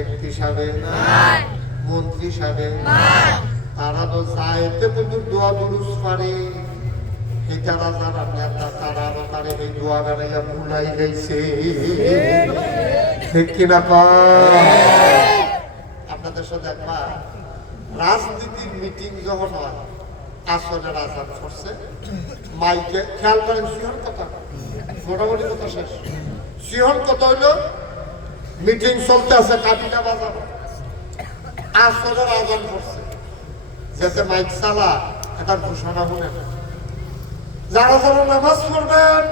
MP সাহেব মন্ত্রী সাহেব তারা তো চাইতে কিন্তু দোয়া দুরুস পারে এটারা যারা নেতা তারা আবার তারে এই দোয়া বেড়াইয়া ভুলাই গেছে ঠিক কিনা আপনাদের সাথে একবার রাজনীতির মিটিং যখন হয় আসরের আজান করছে মাইকে খেয়াল করেন সিহন কথা মোটামুটি কথা শেষ সিহন কথা হইলো মিটিং চলতে আছে কাটিটা বাজানো আসরের আজান করছে যাতে মাইক চালা একটা ঘোষণা শুনে যারা যারা নামাজ পড়বেন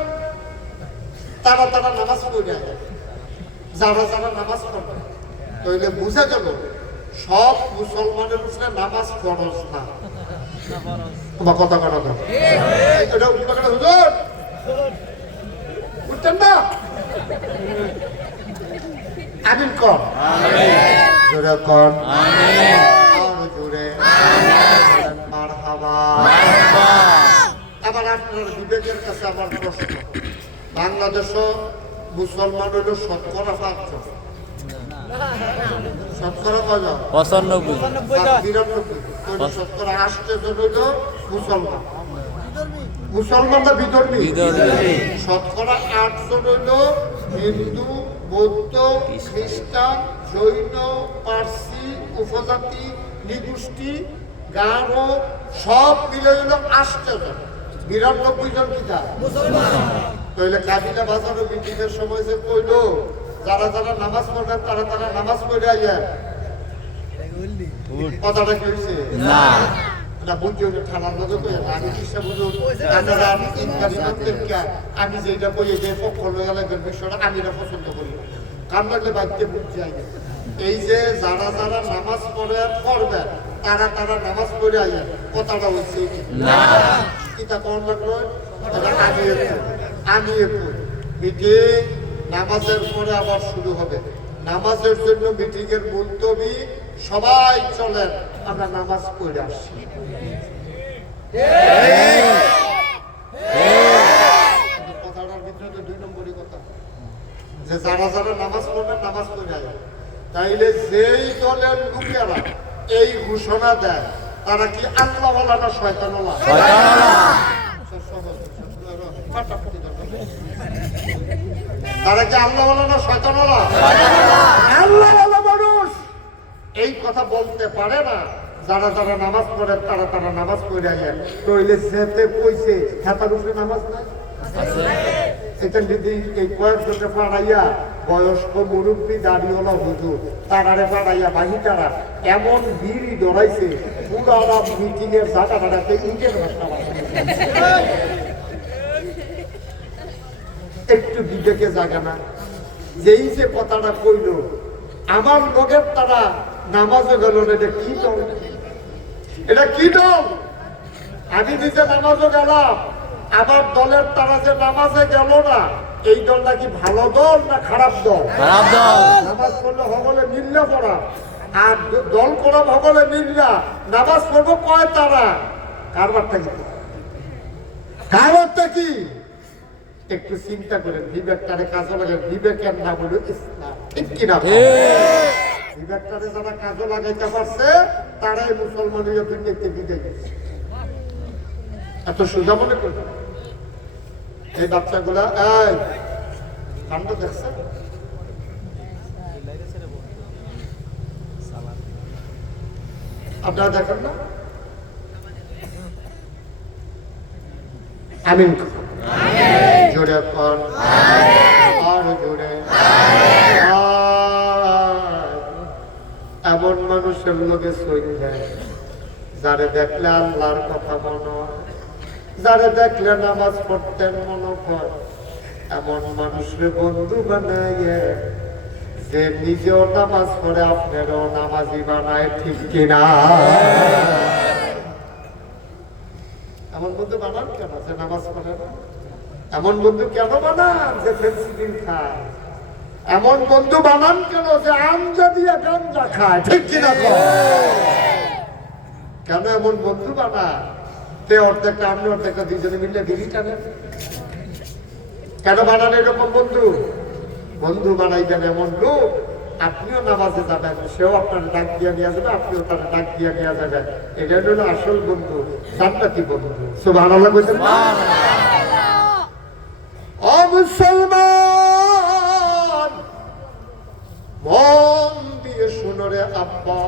তারা তারা নামাজ পড়ে যারা যারা নামাজ পড়বেন তাহলে বুঝে গেল সব মুসলমানের উপরে নামাজ ফরজ না তোমার কথা কথা দাও এটা হুজুর বুঝতেন না আমিন কর জোরে কর আরো জোরে মারহাবা আবার আপনার বিবেকের কাছে আমার প্রশ্ন বাংলাদেশও মুসলমান হইল শতকরা 5 শতকরা কত 95 শতকরা 80 জন হইল মুসলমান মুসলমানরা বিধর্মী শতকরা 8 জন হইল হিন্দু বৌদ্ধ খ্রিস্টান জৈন পার্সি উপজাতি নিগোষ্ঠী গারো সব মিলে হইল 8 জন 92 জন কিটা তাহলে কাবিলা বাজার মিটিংয়ের সময় যে কইল যারা যারা নামাজ পড়বেন তারা তারা নামাজ পড়ে আইয়া কথাটা কি হয়েছে না এটা বুঝছি ঠান্ডার মধ্যে কই আমি কিসে বুঝুন আপনারা ইনকারি করতেন কে আমি যেটা কই যে পক্ষ লইয়া লাগবেন বিষয়টা আমি এটা পছন্দ করি কাম লাগলে বাড়িতে বুঝছি আইয়া এই যে যারা যারা নামাজ পড়বেন তারা তারা নামাজ পড়ে আইয়া কথাটা হচ্ছে না এটা কোন লাগলো আমি একটু মিটিং নামাজের পরে আবার শুরু হবে নামাজের জন্য মিটিং এর মুলতবি সবাই চলেন আমরা নামাজ পড়ে আসছি কথাটার ভিতরে তো 2 নম্বরই কথা যে যারা যারা নামাজ পড়বেন নামাজ পড়ে আসবে তাইলে যেই দলের লোকেরা এই ঘোষণা দেয় তারা কি আল্লাহ ওয়ালা না শয়তান ওয়ালা তারা কি আল্লাহ ওয়ালা না শয়তান ওয়ালা আল্লাহ ওয়ালা মানুষ এই কথা বলতে পারে না যারা যারা নামাজ পড়ে তারা তারা নামাজ পড়ে আসে তইলে যেতে কইছে হাতার উপরে নামাজ নাই এটা যদি এই কয়েকজনে পাড়াইয়া বয়স্ক মুরব্বী দাঁড়িয়েওয়ালা হুজুর তারারে পাড়াইয়া বাহিটারা এমন ভিড় ডরাইছে পুরারা মিটিং এর জায়গাটাতে ইটের ভাষা একটু বিবেকে জাগা না যেই যে কথাটা কইল আমার লোকের তারা নামাজে গেল না এটা কি দল এটা কি দল আমি নিজে নামাজও গেলাম আমার দলের তারা যে নামাজে গেল না এই দলটা কি ভালো দল না খারাপ দল খারাপ দল নামাজ পড়লে সকলে মিললে পড়া আর দল করা সকলে মিললা নামাজ পড়বো কয় তারা কারবারটা কি কারবারটা কি একটু চিন্তা করে বিবেকটারে কাজে লাগে বিবেকের নাম হলো ইসলাম ঠিক কিনা বিবেকটারে যারা কাজে লাগাইতে পারছে তারাই মুসলমান হয়ে দুনিয়াতে বিদে গেছে এত সোজা মনে করবে এই বাচ্চাগুলা এই কাণ্ড দেখছে আপনারা দেখেন না আমিন জোরে কর আর জোরে এমন মানুষের লোকে সইন যায় যারে দেখলে আল্লাহর কথা মনে হয় যারে দেখলে নামাজ পড়তেন মনে হয় এমন মানুষের বন্ধু বানাইয়ে যে নিজেও নামাজ পড়ে আপনারও নামাজি বানায় ঠিক কিনা এমন বন্ধু বানান কেন যে নামাজ পড়ে না এমন বন্ধু কেন বানান যে ফেন্সিডিল খায় এমন বন্ধু বানান কেন যে আমজা দিয়ে গাঞ্জা খায় ঠিক কিনা কেন এমন বন্ধু বানান তে অর্ধেকটা আপনি অর্ধেকটা দুইজনে মিলে বিড়ি টানেন কেন বানান এরকম বন্ধু বন্ধু বানাইবেন এমন লোক আপনিও নামাজে যাবেন, সেও আপনার ডাক দিয়ে নিয়ে যাবে, আপনিও তার ডাক দিয়ে নিয়ে যাবেন। এটা হলো আসল বন্ধু, জান্নাতি বন্ধু। সুবহানাল্লাহ বলছেন। ও মুসলমান, মন দিয়ে শুনো রে আব্বা।